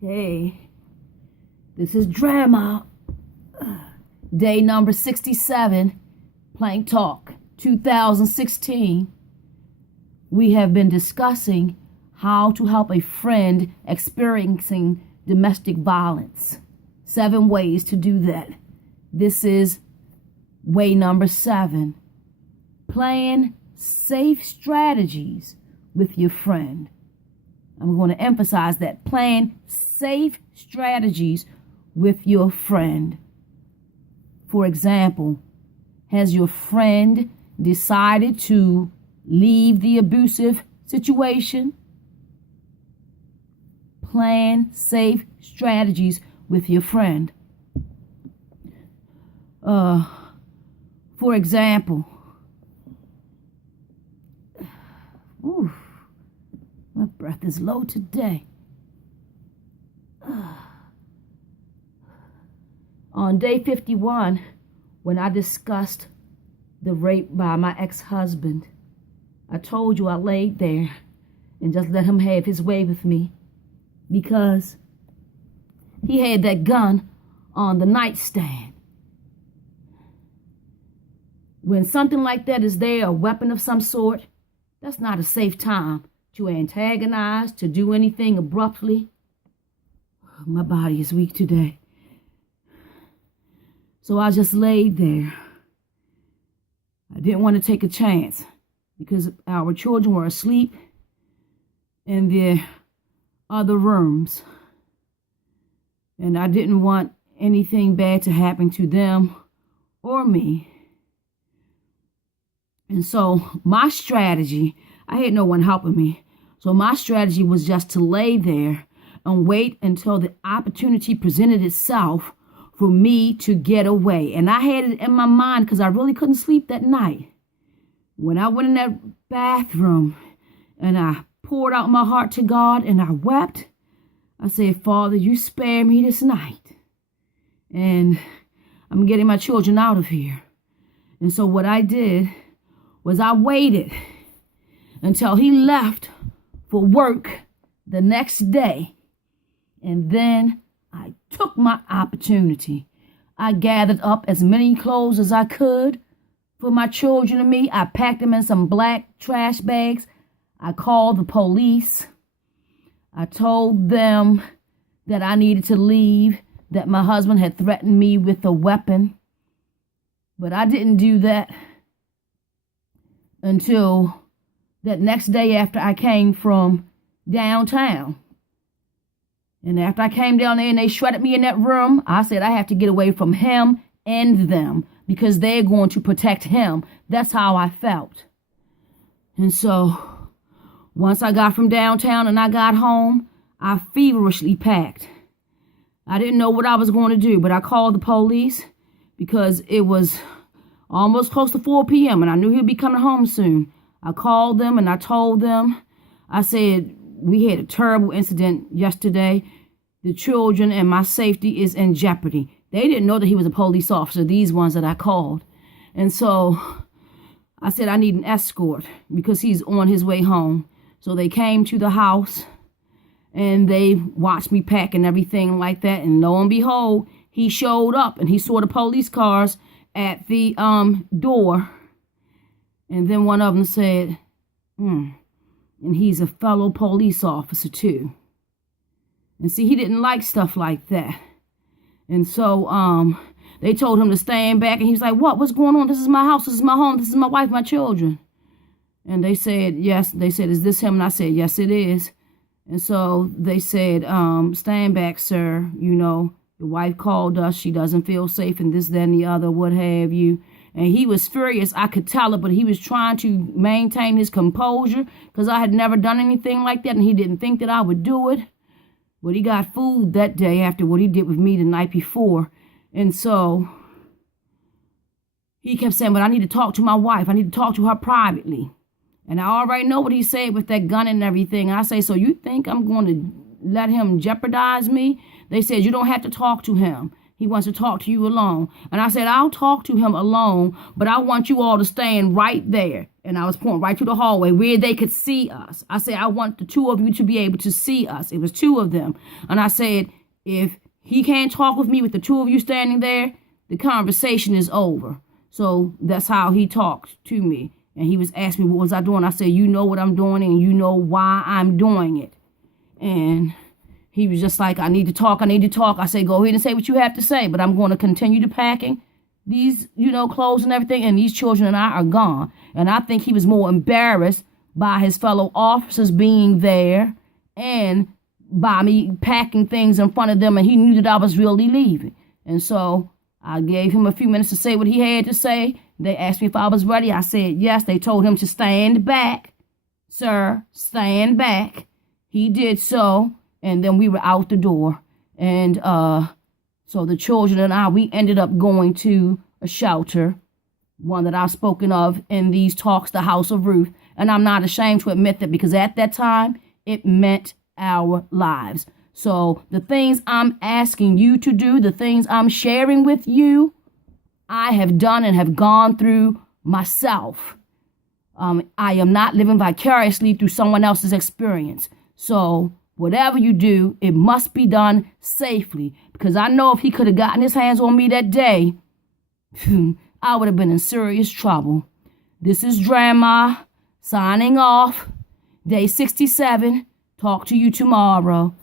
Hey, this is Drama. Day number 67, Plank Talk 2016. We have been discussing how to help a friend experiencing domestic violence. 7 ways to do that. This is way number 7. Plan safe strategies with your friend. I'm going to emphasize that. Plan safe strategies with your friend. For example, has your friend decided to leave the abusive situation? Plan safe strategies with your friend. For example, my breath is low today. On day 51, when I discussed the rape by my ex-husband, I told you I laid there and just let him have his way with me because he had that gun on the nightstand. When something like that is there, a weapon of some sort, that's not a safe time to antagonize, to do anything abruptly. My body is weak today. So I just laid there. I didn't want to take a chance because our children were asleep in their other rooms. And I didn't want anything bad to happen to them or me. And so my strategy, I had no one helping me. So my strategy was just to lay there and wait until the opportunity presented itself for me to get away. And I had it in my mind because I really couldn't sleep that night. When I went in that bathroom and I poured out my heart to God and I wept, I said, Father, you spare me this night. And I'm getting my children out of here. And so what I did was I waited until he left for work the next day. And then I took my opportunity. I gathered up as many clothes as I could for my children and me. I packed them in some black trash bags. I called the police. I told them that I needed to leave, that my husband had threatened me with a weapon. But I didn't do that until that next day after I came from downtown. And after I came down there and they shredded me in that room, I said I have to get away from him and them because they're going to protect him. That's how I felt. And so once I got from downtown and I got home, I feverishly packed. I didn't know what I was going to do, but I called the police because it was almost close to 4 p.m. and I knew he'd be coming home soon. I called them and I told them, I said, we had a terrible incident yesterday. The children and my safety is in jeopardy. They didn't know that he was a police officer, these ones that I called. And so I said, I need an escort because he's on his way home. So they came to the house and they watched me pack and everything like that. And lo and behold, he showed up and he saw the police cars at the door. And then one of them said, and he's a fellow police officer too. And see, he didn't like stuff like that. And so they told him to stand back and he was like, what's going on? This is my house, this is my home, this is my wife, my children. And they said, yes. They said, is this him? And I said, yes, it is. And so they said, stand back, sir. You know, your wife called us. She doesn't feel safe and this, that, and the other, what have you. And he was furious. I could tell it, but he was trying to maintain his composure because I had never done anything like that and he didn't think that I would do it. But he got fooled that day after what he did with me the night before. And so he kept saying, but I need to talk to my wife. I need to talk to her privately. And I already know what he said with that gun and everything. I say, so you think I'm going to let him jeopardize me? They said, you don't have to talk to him. He wants to talk to you alone. And I said, I'll talk to him alone, but I want you all to stand right there. And I was pointing right to the hallway where they could see us. I said, I want the two of you to be able to see us. It was two of them. And I said, if he can't talk with me with the two of you standing there, the conversation is over. So that's how he talked to me. And he was asking me, what was I doing? I said, you know what I'm doing and you know why I'm doing it. And he was just like, I need to talk. I said, go ahead and say what you have to say, but I'm going to continue to packing these, clothes and everything. And these children and I are gone. And I think he was more embarrassed by his fellow officers being there and by me packing things in front of them. And he knew that I was really leaving. And so I gave him a few minutes to say what he had to say. They asked me if I was ready. I said, yes. They told him to stand back. Sir, stand back. He did so. And then we were out the door. And so the children and I, we ended up going to a shelter, one that I've spoken of in these talks, the House of Ruth. And I'm not ashamed to admit that, because at that time, it meant our lives. So the things I'm asking you to do, the things I'm sharing with you, I have done and have gone through myself. I am not living vicariously through someone else's experience. So whatever you do, it must be done safely. Because I know if he could have gotten his hands on me that day, I would have been in serious trouble. This is Grandma signing off. Day 67. Talk to you tomorrow.